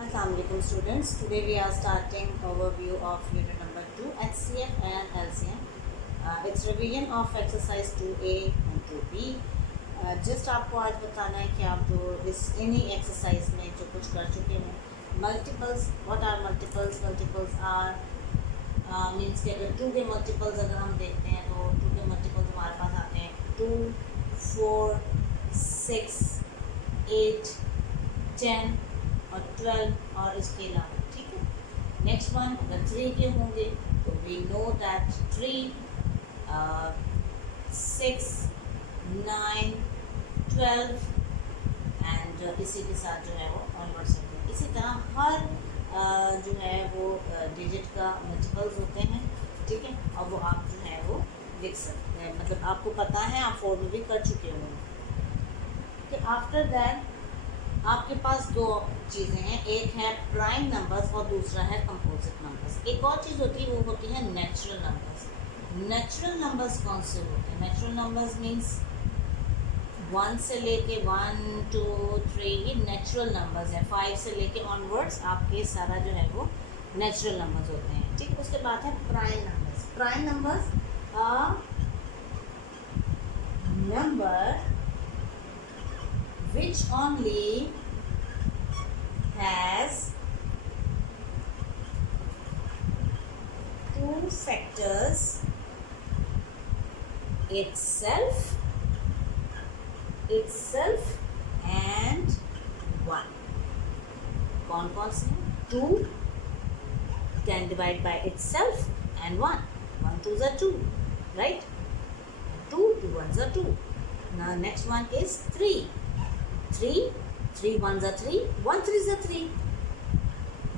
Assalamualaikum students. Today we are starting overview of unit number 2 HCF and LCM. It's revision of exercise 2A and 2B. Just आपको आज बताना है कि आप जो इस इन्हीं एक्सरसाइज में जो कुछ कर चुके हैं multiples. What are multiples? Multiples are means कि अगर 2 के मल्टीपल्स अगर हम देखते हैं तो 2 के मल्टीपल्स हमारे पास आते हैं 2, 4, 6, 8, 10 और 12 और इसके अलावा. ठीक है. नेक्स्ट वन अगर 3 के होंगे तो वी नो दैट 3, 6, 9, 12 एंड इसी के साथ जो है वो ऑनवर्ड्स होते हैं. इसी तरह हर जो है वो डिजिट का मल्टीपल्स होते हैं. ठीक है. और वो आप जो है वो लिख सकते हैं, मतलब आपको पता है, आप फॉर्म भी कर चुके होंगे. कि आफ्टर दैट आपके पास दो चीज़ें हैं, एक है प्राइम नंबर्स और दूसरा है कंपोजिट नंबर्स. एक और चीज़ होती है वो होती है नेचुरल नंबर्स. नेचुरल नंबर्स कौन से होते हैं? नेचुरल नंबर्स मीन्स 1 से लेके 1, 2, 3 ये नेचुरल नंबर्स हैं. 5 से लेके ऑनवर्ड्स आपके सारा जो है वो नेचुरल नंबर्स होते हैं. ठीक. उसके बाद है prime numbers. Prime numbers number which only has 2 factors itself and 1. कौन कौन से? 2 can divide by itself and 1. 1 2s are 2, right? 2 1s are 2. Now next one is 3. 3 1s are 3, 1 3s are 3,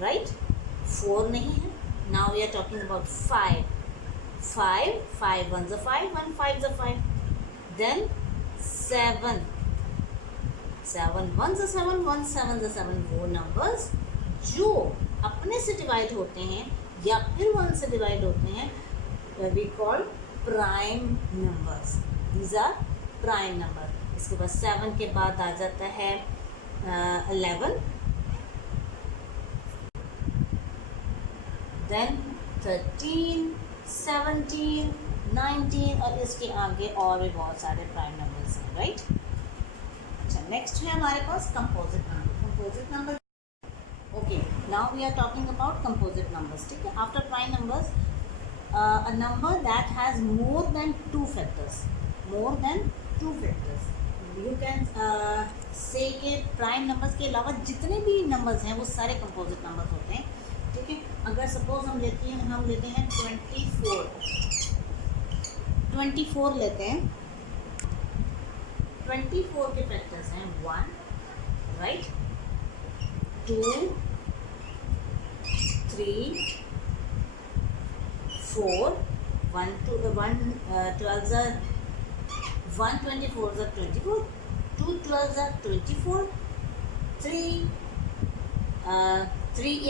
right? 4 नहीं है. Now we are talking about 5 1s are 5, 1 5s are 5. Then 7 1s are 7, 1 7s are 7. वो numbers जो अपने से divide होते हैं या फिर 1 से डिवाइड होते हैं we call prime numbers. These are prime numbers. इसके बाद 7 के बाद आ जाता है 11, देन 13, 17, 19 और इसके आगे और भी बहुत सारे प्राइम नंबर्स हैं. राइट. अच्छा, नेक्स्ट है हमारे पास composite number. Composite number. Okay, now we are talking about composite numbers. ठीक है. After prime numbers a number that has more than 2 factors. More than 2 factors. You can say के prime numbers के अलावा जितने भी नंबर्स हैं वो सारे कंपोजिट नंबर्स होते हैं. ठीक है. अगर सपोज हम लेते हैं 24 लेते हैं. 24 के फैक्टर्स हैं 1, right, 2, 3, 4, 1 12s are 1 24s are 24, 2 12s are 24, 3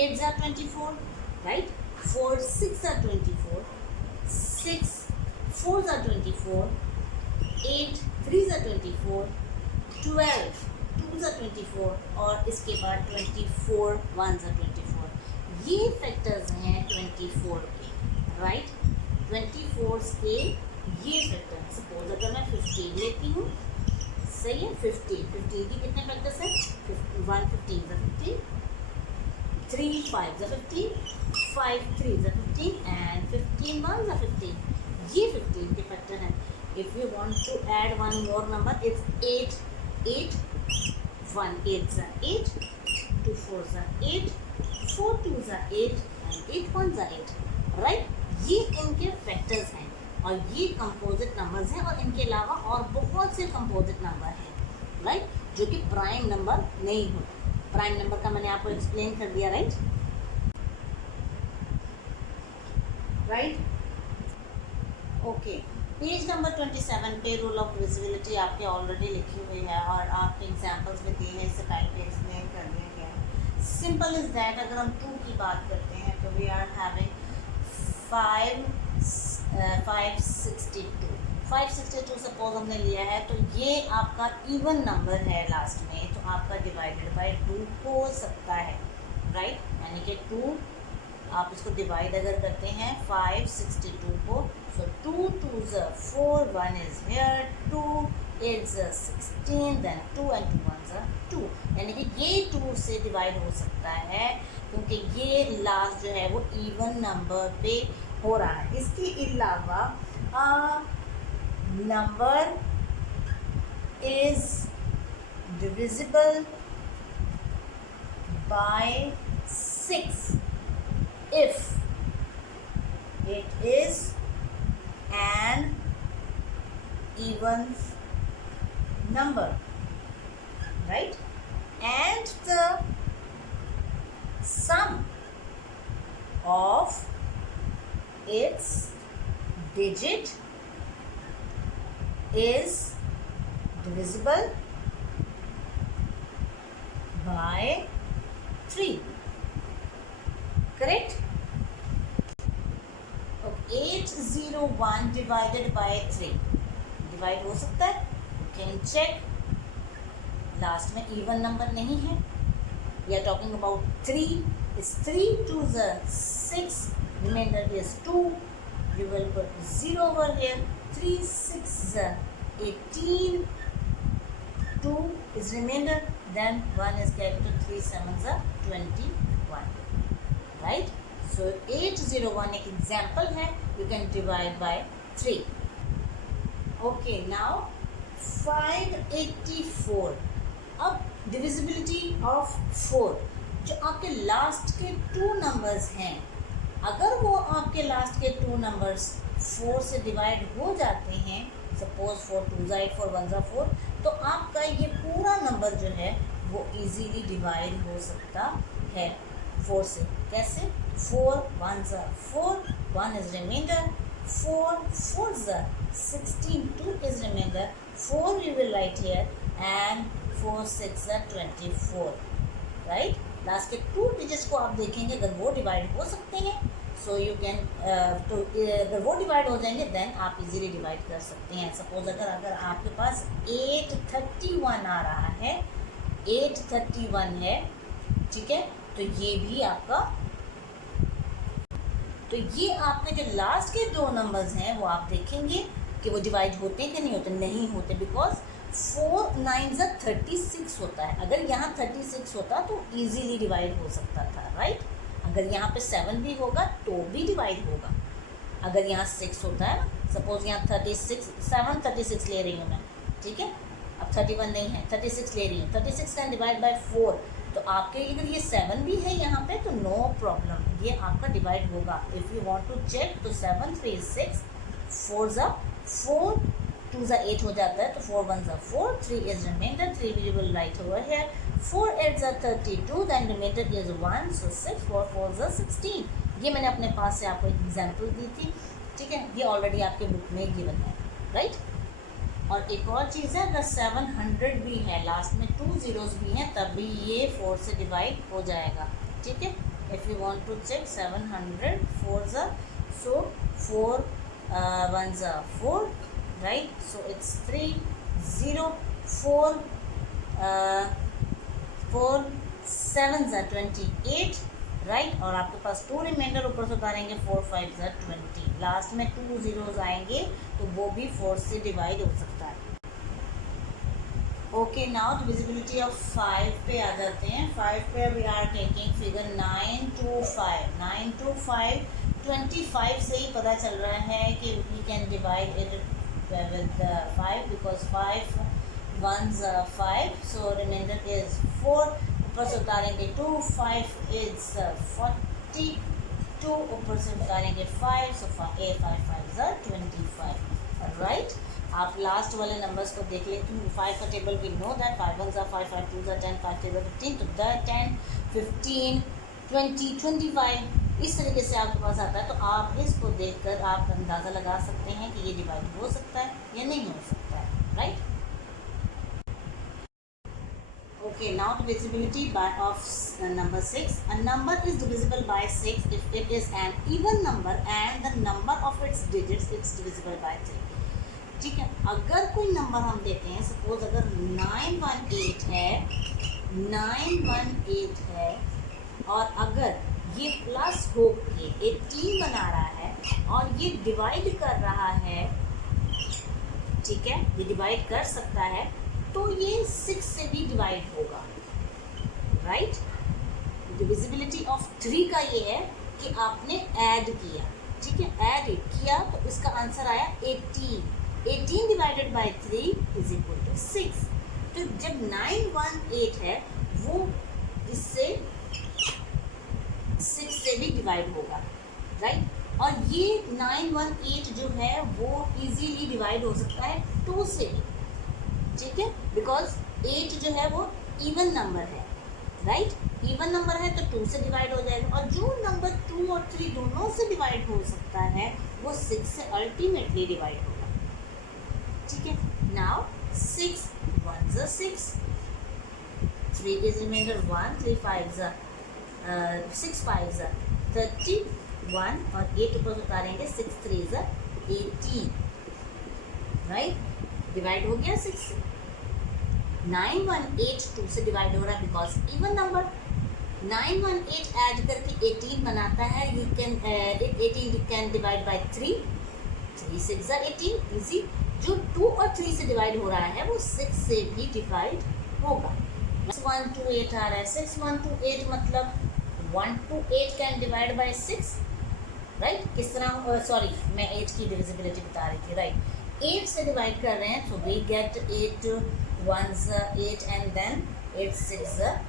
8s are 24, right? 4 6 are 24, 6 4s are 24, 8 3s are 24, 12 2s are 24 और इसके बाद 24 1s are 24. ये फैक्टर्स हैं 24 के, राइट. 24 के ये फैक्टर. सपोज अगर मैं 15 लेती हूँ, सही है. 15 की कितने फैक्टर्स हैं? 1 15 are 15, 3 5 are 15, 5 3 are 15 and 15 1s are 15. ये 15 के फैक्टर हैं. If you want to add one more number, it's 8 1 8s are 8, 2 4s are 8, 4 2s are 8 and 8 1s are 8, right. ये इनके फैक्टर्स हैं और ये कंपोजिट नंबर्स हैं. और इनके aलावा और बहुत से कंपोजिट नंबर हैं, राइट, जो कि प्राइम नंबर नहीं होते. प्राइम नंबर का मैंने आपको एक्सप्लेन कर दिया, राइट. ओके. पेज नंबर 27 पे रूल ऑफ डिविजिबिलिटी आपके ऑलरेडी लिखी हुई है और आपके एग्जांपल्स में दिए हैं. इससे पहले पे एक्सप्लेन कर दिया गया है. Simple is that. अगर हम 2 की बात करते हैं तो वी आर हैविंग 562. 562 सपोज हमने लिया है तो ये आपका इवन नंबर है लास्ट में, तो आपका डिवाइडेड बाय 2 हो सकता है, राइट, यानी कि 2 आप इसको डिवाइड अगर करते हैं 562 को, सो 2 2 ज़ 4, 1 इज़ हेयर, 2 8 ज़ 16, देन 2 and 2 1 ज़ 2, यानी कि ये 2 से डिवाइड हो सकता है क्योंकि ये लास्ट जो है वो इवन नंबर पे हो रहा है। इसके अलावा number is divisible by 6 if it is an even number, right, and the sum of its digit is divisible by 3, correct? 801 divided by 3 divide हो सकता है, कैन चेक, लास्ट में इवन नंबर नहीं है, we are talking about 3, is 3 2 ज़ 6, remainder is 2, you will put 0 over here, 3 6 ज़ 18, 2 is remainder, then 1 is carried to 3 7 ज़ 21, right? So 801 एक एग्जाम्पल है, you can divide by 3. Okay, now 584. अब divisibility of 4, जो आपके लास्ट के 2 नंबर्स हैं, अगर वो आपके लास्ट के 2 नंबर्स 4 से डिवाइड हो जाते हैं, सपोज 4 2 ज़ 8 4 1 ज़ 4, तो आपका ये पूरा नंबर जो है वो इजीली डिवाइड हो सकता है 4 से। कैसे? 4 1 ज़ 4, 1 is remainder, 4 4 ज़ 16, 2 is remainder, 4 we will write here, and 4 6 ज़ 24, right? लास्ट के 2 डिजिट्स को आप देखेंगे, अगर वो डिवाइड हो सकते हैं, सो यू कैन अगर वो डिवाइड हो जाएंगे देन आप इजीली डिवाइड कर सकते हैं। सपोज अगर आपके पास 831 आ रहा है, 831 है, ठीक है, तो ये भी आपका, तो ये आपके जो लास्ट के 2 नंबर्स हैं वो आप देखेंगे कि वो डिवाइड होते हैं कि नहीं होते, नहीं होते, बिकॉज 4 9 ज़ 36 होता है। अगर यहाँ 36 होता तो इजीली डिवाइड हो सकता था, राइट? अगर यहाँ पे 7 भी होगा तो भी डिवाइड होगा। अगर यहाँ 6 होता है, सपोज यहाँ 36 7 36 ले रही हूँ मैं, ठीक है, अब 31 नहीं है, 36 ले रही हूँ, 36 कैन डिवाइड बाय 4, तो आपके अगर ये 7 भी है यहाँ पे तो नो प्रॉब्लम, ये आपका डिवाइड होगा। If you want to check तो 7 3 6, 4 ज़ 4, 2 ज़ 8 हो जाता है, तो 4 1 ज़ 4, 3 is reminder, 3 we will write over here, 4 8 ज़ 32, then remainder is 1, so 6 4 4 ज़ 16। ये मैंने अपने पास से आपको एक एग्जाम्पल दी थी, ठीक है, ये ऑलरेडी आपके बुक में गिवन है, राइट? और एक और चीज़ है, अगर 700 भी है, लास्ट में 2 ज़ीरोज़ भी हैं, तब भी ये 4 से डिवाइड हो जाएगा, ठीक है। If you want to check 700, 4 ज़, सो 4 1 ज़ 4, राइट, सो इट्स 3 0 4 4 7 ज़ 28, राइट, और आपके पास 2 रिमाइंडर ऊपर से उतारेंगे, 4 5 ज़ 20, लास्ट में 2 ज़ीरोज़ आएंगे तो वो भी 4 से डिवाइड हो सकता है। ओके, नाउ डिविजिबिलिटी ऑफ 5 पे आ जाते हैं। 5 पे we are taking figure 9 to 5, 9 to 5, 25 से ही पता चल रहा है कि we can divide it with 5, because 5 1 ज़ 5, सो रिमाइंडर इज 4, ऊपर से उतारेंगे 2, 5 इज 42, ऊपर से उतारेंगे 5, सो 5 5 ज़ 25, राइट। आप लास्ट वाले नंबर्स को देख लेते हैं। 5 का टेबल वी नो दैट 5 1 ज़ 5, 5 2 ज़ 10, 5 3 ज़ 15, तो 10 15 20 25 इस तरीके से आपके पास आता है। तो आप इसको देखकर आप अंदाज़ा लगा सकते हैं कि ये डिवाइड हो सकता है या नहीं हो सकता है, right. Okay, now divisibility of number 6. A number is divisible by 6 if it is an even number and the number of its digits is divisible by 3. ठीक है, अगर कोई नंबर हम देते हैं, सपोज अगर 918 है, 918 है, और अगर ये प्लस होके 18 बना रहा है और ये डिवाइड कर रहा है, ठीक है, ये डिवाइड कर सकता है, तो ये 6 से भी डिवाइड होगा, राइट। डिविजिबिलिटी ऑफ 3 का ये है कि आपने ऐड किया, ठीक है, ऐड किया तो इसका आंसर आया 18। 18 divided by 3 is equal to 6। तो जब 918 है वो इससे 6 से भी डिवाइड होगा, राइट। और ये 918 जो है वो इजीली डिवाइड हो सकता है 2 से भी, ठीक है, बिकॉज 8 जो है वो इवन नंबर है, राइट। इवन नंबर है तो 2 से डिवाइड हो जाएगा, और जो नंबर 2 और 3 दोनों से डिवाइड हो सकता है वो 6 से अल्टीमेटली डिवाइड होगा, ठीक है। Now 6 1s are 6, 3 is remainder 1, 3 5s are 6 5s are 31 और 8 ऊपर उतारेंगे, 6 3s are 18, राइट। डिवाइड हो गया 6 से। 918 2 से डिवाइड हो रहा है बिकॉज इवन नंबर। 918 ऐड करके 18 बनाता है, you can 18 you can divide by 3, 3 6 are 18, easy. जो 2 और 3 से डिवाइड हो रहा है वो 6 से भी डिवाइड होगा। 1 to 8 आ रहा है, 6 1 to 8 मतलब 1 to 8 can divide by 6, right. किस तरह, सॉरी मैं 8 की डिविजिबिलिटी बता रही थी, राइट। 8 से डिवाइड कर रहे हैं तो we get 8 1s 8 and then 8 6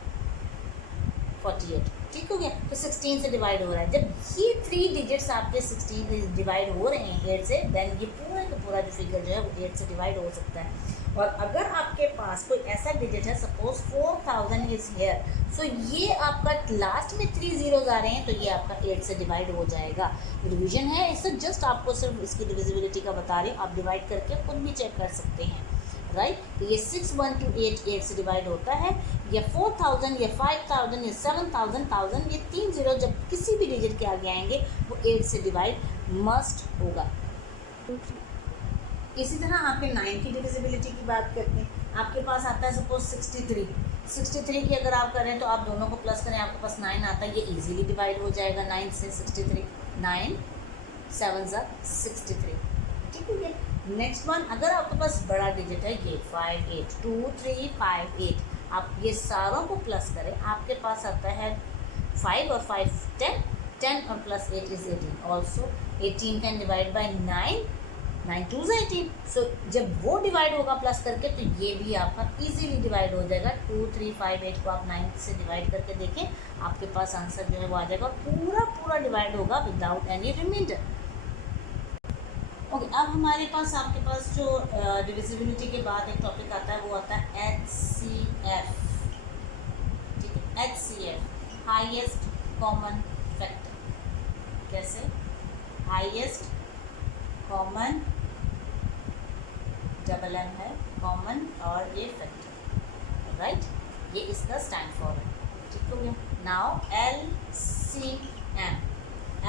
48, ठीक हो गया। तो 16 से डिवाइड हो रहा है। जब ये 3 डिजिट्स आपके 16 डिवाइड हो रहे हैं 8 से, देन ये पूरा का पूरा जो फिगर जो है वो 8 से डिवाइड हो सकता है। और अगर आपके पास कोई ऐसा डिजिट है, सपोज 4000 इज हियर, सो ये आपका लास्ट में 3 zeros आ रहे हैं तो ये आपका 8 से डिवाइड हो जाएगा। रिवीजन है, इससे जस्ट आपको सिर्फ इसकी डिविजिबिलिटी का बता रही हूँ, आप डिवाइड करके खुद भी चेक कर सकते हैं, राइट। तो ये 6 1 to 8 8 से डिवाइड होता है, या 4000 या 5000 या 7000 1000, ये 3 0 जब किसी भी डिजिट के आगे आएंगे वो 8 से डिवाइड मस्ट होगा। इसी तरह आपके 9 की डिविजिबिलिटी की बात करते हैं। आपके पास आता है सपोज 63 की अगर आप करें तो आप दोनों को प्लस करें, आपके पास 9 आता है, ये इजीली डिवाइड हो जाएगा 9 से 63, 9 7s are 63, ठीक है। नेक्स्ट वन, अगर आपके पास बड़ा डिजिट है ये 5 8 2 3 5 8, आप ये सारों को प्लस करें, आपके पास आता है 5 और 5 10, 10 और plus 8 is 18, also 18 can divide by 9, 9 2s are 18। सो जब वो डिवाइड होगा प्लस करके तो ये भी आपका इजीली डिवाइड हो जाएगा। 2 3 5 8 को आप 9 से डिवाइड करके देखें, आपके पास आंसर जो है वो आ जाएगा, पूरा डिवाइड होगा विदाउट एनी रिमाइंडर। ओके, अब हमारे पास आपके पास जो डिविजिबिलिटी के बाद एक टॉपिक आता है वो आता है HCF, ठीक है। HCF highest common factor. कैसे? हाईएस्ट कॉमन, डबल एम है कॉमन और ये फैक्टर, राइट, ये इसका स्टैंड फॉर है, ठीक हो गया। नाउ LCM,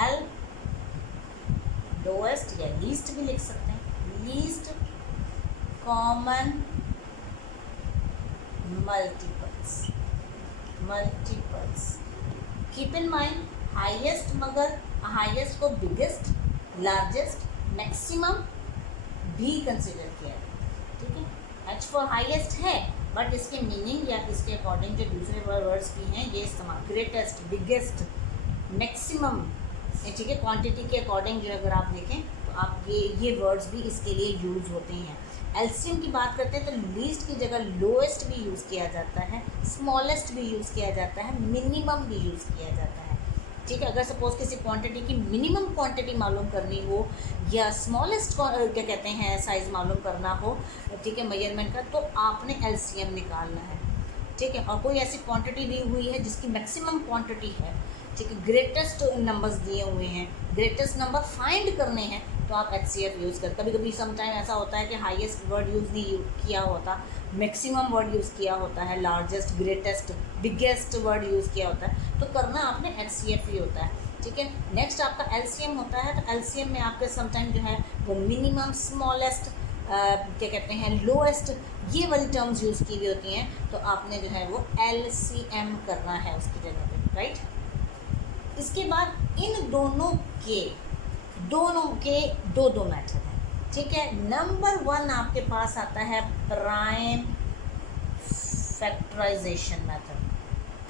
L लोएस्ट या लीस्ट भी लिख सकते हैं, least common multiples. Keep in mind highest, मगर हाईएस्ट को बिगेस्ट, लार्जेस्ट, मैक्सिमम भी कंसिडर किया है, ठीक है। H फॉर हाईएस्ट है, बट इसके मीनिंग या इसके अकॉर्डिंग जो दूसरे वर्ड्स भी हैं ये इस्तेमाल, ग्रेटेस्ट, बिगेस्ट, मैक्सिमम, ठीक है। क्वांटिटी के अकॉर्डिंग जो अगर आप देखें तो आप ये वर्ड्स भी इसके लिए यूज़ होते हैं। एलसीएम की बात करते हैं तो लीस्ट की जगह लोएस्ट भी यूज़ किया जाता है, स्मॉलेस्ट भी यूज़ किया जाता है, मिनिमम भी यूज़ किया जाता है, ठीक है। अगर सपोज किसी क्वांटिटी की मिनिमम क्वांटिटी मालूम करनी हो या स्मॉलेस्ट क्या कहते हैं साइज़ मालूम करना हो, ठीक है, मेजरमेंट का, तो आपने एलसीएम निकालना है, ठीक है। और कोई ऐसी क्वांटिटी दी हुई है जिसकी मैक्सिमम क्वांटिटी है, ठीक है, ग्रेटेस्ट नंबर्स दिए हुए हैं, ग्रेटेस्ट नंबर फाइंड करने हैं, तो आप HCF यूज़ कर। कभी कभी समटाइम ऐसा होता है कि हाईएस्ट वर्ड यूज़ नहीं किया होता, मैक्सिमम वर्ड यूज़ किया होता है, largest, greatest, biggest word use किया होता है, तो करना आपने HCF ही होता है, ठीक है। नेक्स्ट आपका LCM होता है, तो LCM में आपके समटाइम जो है वो मिनिमम, स्मॉलेस्ट, क्या कहते हैं लोएस्ट, ये वाली टर्म्स यूज़ की हुई होती हैं, तो आपने जो है वो LCM करना है उसकी जगह पे। राइट। इसके बाद इन दोनों के दो मेथड हैं, ठीक है। नंबर 1 आपके पास आता है prime factorization method,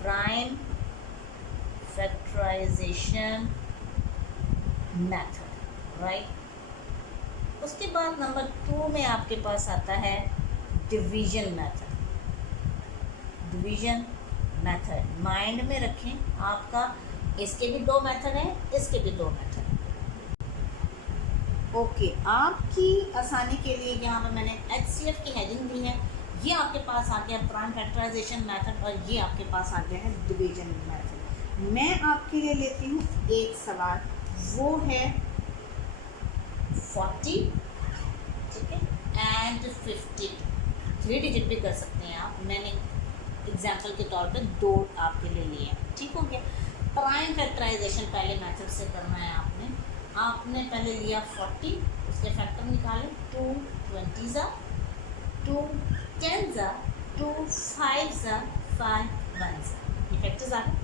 prime factorization method, right. उसके बाद नंबर 2 में आपके पास आता है division method, division method. Mind में रखें आपका, इसके भी 2 मेथड हैं, इसके भी 2 मेथड हैं। ओके, आपकी आसानी के लिए यहाँ पर मैंने HCF की हेडिंग दी है। ये आपके पास आ गया प्राइम फैक्टराइजेशन मेथड और ये आपके पास आ गया है डिवीजन मेथड। मैं आपके लिए लेती हूँ एक सवाल, वो है 40, ठीक है, एंड 52। 3 डिजिट भी कर सकते हैं आप, मैंने एग्जाम्पल के तौर पे 2 आपके लिए लिए हैं, ठीक हो गया। प्राइम फैक्टराइजेशन पहले मेथड से करना है आपने पहले लिया 40, उसके फैक्टर निकाले, 2 20s, 2 10s, 2 5s, 5 1s, ये फैक्टर्स आ गए।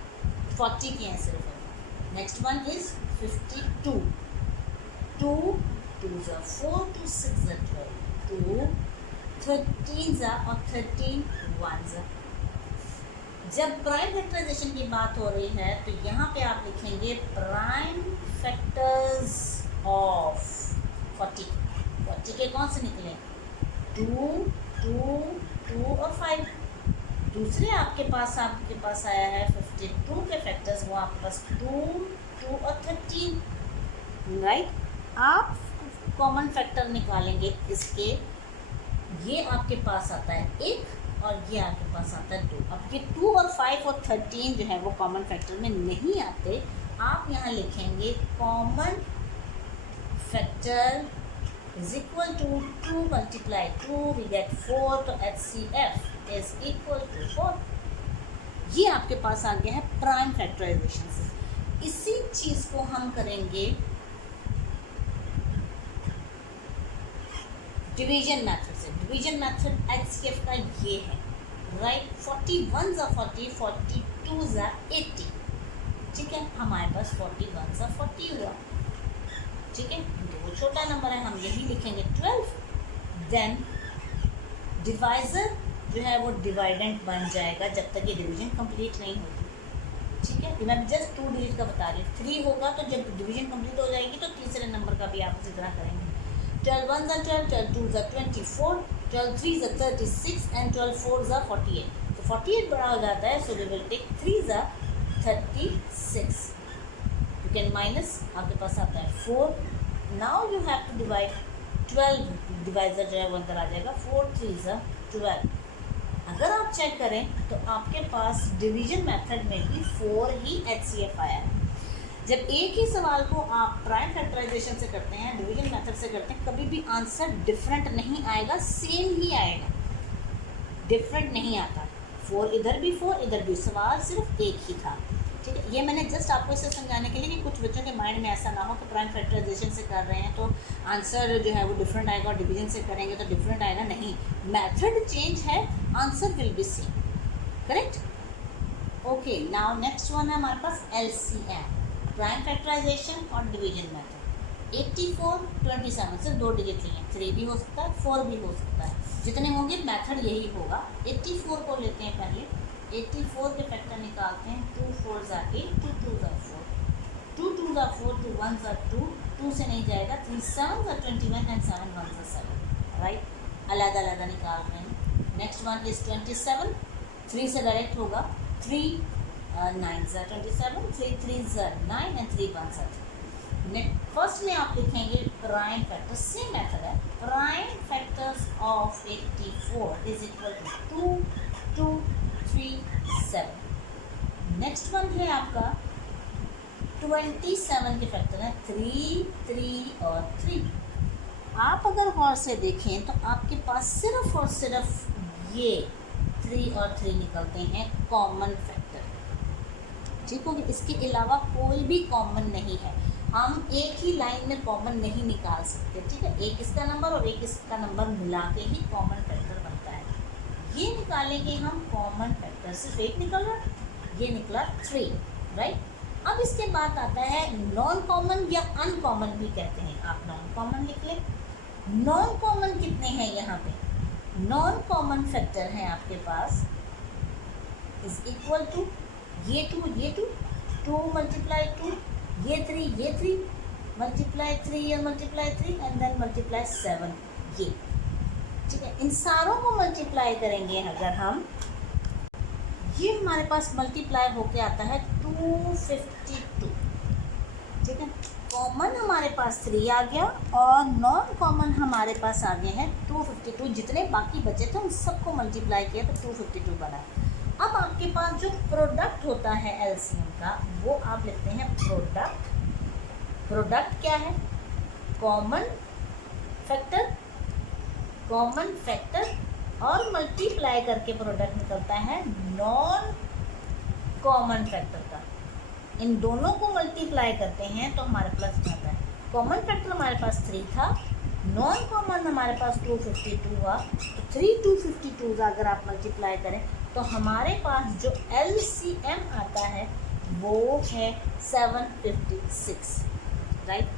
40 के हैं सिर्फ। Next one is 52, 2 2s, 4 2 6 12, 2 13s और 13 1s। जब प्राइम फैक्टराइजेशन की बात हो रही है तो यहाँ पे आप लिखेंगे प्राइम फैक्टर्स ऑफ 40। 40 के कौन से निकले? 2 2 2 और 5। दूसरे आपके पास आया है 52 के फैक्टर्स, वो आपके पास 2 2 और 13, राइट। आप कॉमन फैक्टर निकालेंगे इसके, ये आपके पास आता है 1 और ये आपके पास आता है 2। अब ये 2 और 5 और 13 जो है वो कॉमन फैक्टर में नहीं आते। आप यहाँ लिखेंगे common factor is equal to 2 multiply 2 we get 4, तो HCF इज इक्वल टू 4। ये आपके पास आ गया है प्राइम फैक्टराइजेशन से। इसी चीज़ को हम करेंगे डिवीजन मेथड से। डिवीजन मेथड HCF का ये है, राइट। 41s 40, 42s 80, ठीक है। हमारे पास 41s 40 हुआ, ठीक है। वो छोटा नंबर है, हम यही लिखेंगे 12। देन डिवाइजर जो है वो डिवाइडेंट बन जाएगा जब तक ये डिवीजन कंप्लीट नहीं होती, ठीक है। मैं जस्ट 2 डिजिट का बता रही हूँ। 3 होगा तो जब डिवीजन कंप्लीट हो जाएगी तो तीसरे नंबर का भी आप उसी तरह करेंगे। 12 1s 12, 12 2s 24, 12 3s 36 and 12 4s 48। तो 48 बड़ा हो जाता है, so we will take 3s 36। You can minus, आपके पास आता है 4। Now you have to divide 12, divisor जो है वो अंदर आ जाएगा, 4 3s 12। अगर आप चेक करें तो आपके पास डिवीजन मेथड में भी 4 ही HCF आया है। जब एक ही सवाल को आप प्राइम फैक्टराइजेशन से करते हैं, डिवीजन मेथड से करते हैं, कभी भी आंसर डिफरेंट नहीं आएगा, सेम ही आएगा, डिफरेंट नहीं आता। 4 इधर भी 4 इधर भी, सवाल सिर्फ एक ही था, ठीक है। ये मैंने जस्ट आपको इसे समझाने के लिए कि कुछ बच्चों के माइंड में ऐसा ना हो कि प्राइम फैक्टराइजेशन से कर रहे हैं तो आंसर जो है वो डिफरेंट आएगा और डिवीजन से करेंगे तो डिफरेंट आएगा। नहीं, मेथड चेंज है, answer will be same, correct. Okay, now next one है हमारे पास LCM, प्राइम फैक्टराइजेशन और डिवीजन मेथड। 84 27 से 2 डिजिट लिए, 3 भी हो सकता है 4 भी हो सकता है, जितने होंगे मेथड यही होगा। 84 को लेते हैं पहले, 84 के फैक्टर निकालते हैं। 2 4s 8, 2 2s 4, 2 2s 4, 2 1s 2, 2 से नहीं जाएगा, 3 7s 21 एंड 7 1s 7, राइट। अलग अलग निकाल रहे हैं। नेक्स्ट वन इज 27, 3 से डायरेक्ट होगा, 3 9s 27, 3 3s 9 and 3 1s 3। First में आप लिखेंगे प्राइम फैक्टर, सेम मेथड है। Prime factors of 84 is equal to 2 2 3 7। Next one है आपका 27 के फैक्टर है 3 3 और 3। आप अगर गौर से देखें तो आपके पास सिर्फ और सिर्फ ये 3 और 3 निकलते हैं कॉमन फैक्टर, ठीक होगी। इसके अलावा कोई भी कॉमन नहीं है, हम एक ही लाइन में कॉमन नहीं निकाल सकते, ठीक है। एक इसका नंबर और एक इसका नंबर मिला के ही कॉमन फैक्टर बनता है। ये निकालेंगे हम कॉमन फैक्टर, सिर्फ एक निकल रहा है, ये निकला 3, राइट। अब इसके बाद आता है नॉन कॉमन या अनकॉमन भी कहते हैं, आप नॉन कॉमन लिख लें। नॉन कॉमन कितने हैं यहाँ पे? नॉन कॉमन फैक्टर हैं आपके पास इज इक्वल टू ये 2 मल्टीप्लाई 2, ये 3 मल्टीप्लाई 3 और मल्टीप्लाई 3 एंड देन मल्टीप्लाई 7, ये ठीक है। इन सारों को मल्टीप्लाई करेंगे अगर हम, ये हमारे पास मल्टीप्लाई होके आता है 252, ठीक है। कॉमन हमारे पास 3 आ गया और नॉन कॉमन हमारे पास आ गए हैं 252। जितने बाकी बचे थे उन सबको मल्टीप्लाई किया तो 252 बना। अब आपके पास जो प्रोडक्ट होता है एलसीएम का, वो आप लिखते हैं प्रोडक्ट। प्रोडक्ट क्या है? कॉमन फैक्टर और मल्टीप्लाई करके प्रोडक्ट निकलता है नॉन कॉमन फैक्टर का। इन दोनों को मल्टीप्लाई करते हैं तो हमारे पास आता है, कॉमन फैक्टर हमारे पास 3 था, नॉन कॉमन हमारे पास 252 हुआ, तो 3 252 अगर आप मल्टीप्लाई करें तो हमारे पास जो एलसीएम आता है वो है 756, राइट।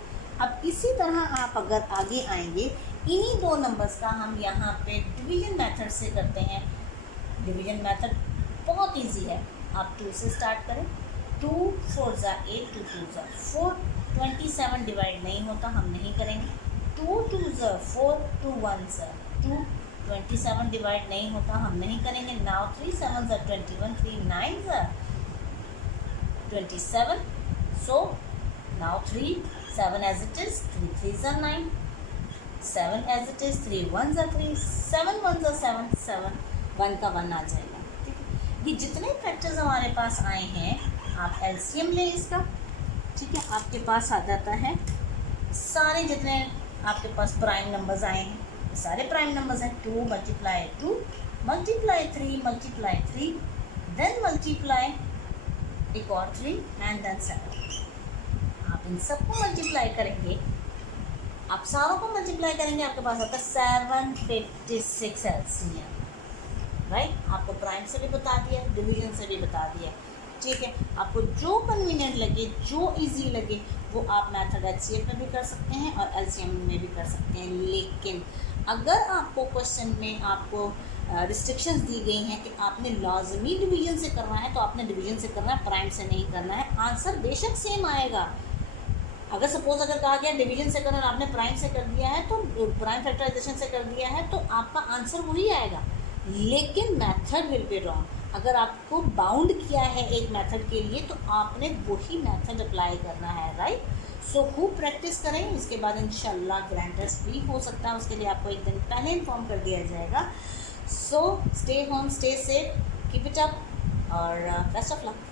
अब इसी तरह आप अगर आगे आएंगे, इन्हीं दो नंबर्स का हम यहाँ पे डिवीजन मेथड से करते हैं। डिवीजन मेथड बहुत इजी है, आप 2 से स्टार्ट करें। 2 4 ज़ा 8, 2 2 ज़ा 4, 27 डिवाइड नहीं होता, हम नहीं करेंगे। 2 2 ज़ा 4, 2 1 ज़ा 2, 27 डिवाइड नहीं होता, हम नहीं करेंगे। नाउ 3 7 ज़ा 21, 3 9 ज़ा 27, so now 3 7 as it is, 3 3 ज़ा 9, 7 as it is, 3 1 ज़ा 3, 7 1 ज़ा 7, 7 1 का 1 आ जाएगा, ठीक है। ये जितने फैक्टर्स हमारे पास आए हैं, आप एलसीएम लें इसका, ठीक है। आपके पास आ जाता है सारे जितने आपके पास प्राइम नंबर्स आए हैं, सारे प्राइम नंबर्स हैं। 2 multiply 2 multiply 3 multiply 3 then multiply एक और 3 एंड देन 7। आप इन सबको मल्टीप्लाई करेंगे, आप सारों को मल्टीप्लाई करेंगे, आपके पास आता है 756 एलसीएम, राइट। आपको प्राइम से भी बता दिया, डिवीजन से भी बता दिया, ठीक है। आपको जो कन्वीनियंट लगे, जो इजी लगे, वो आप मेथड एचसीएफ में भी कर सकते हैं और एलसीएम में भी कर सकते हैं। लेकिन अगर आपको क्वेश्चन में आपको रिस्ट्रिक्शंस दी गई हैं कि आपने लाजमी डिवीजन से करना है, तो आपने डिवीजन से करना है, प्राइम से नहीं करना है। आंसर बेशक सेम आएगा। अगर सपोज अगर कहा गया डिवीजन से करना, आपने प्राइम से कर दिया है, तो प्राइम फैक्टराइजेशन से कर दिया है, तो आपका आंसर वही आएगा, लेकिन मेथड विल बी रॉन्ग। अगर आपको बाउंड किया है एक मेथड के लिए, तो आपने वही मेथड अप्लाई करना है, राइट। सो खूब प्रैक्टिस करें, इसके बाद इंशाल्लाह ग्रैंड टेस्ट भी हो सकता है, उसके लिए आपको एक दिन पहले इन्फॉर्म कर दिया जाएगा। So stay home, stay safe, keep it up और बेस्ट ऑफ लक।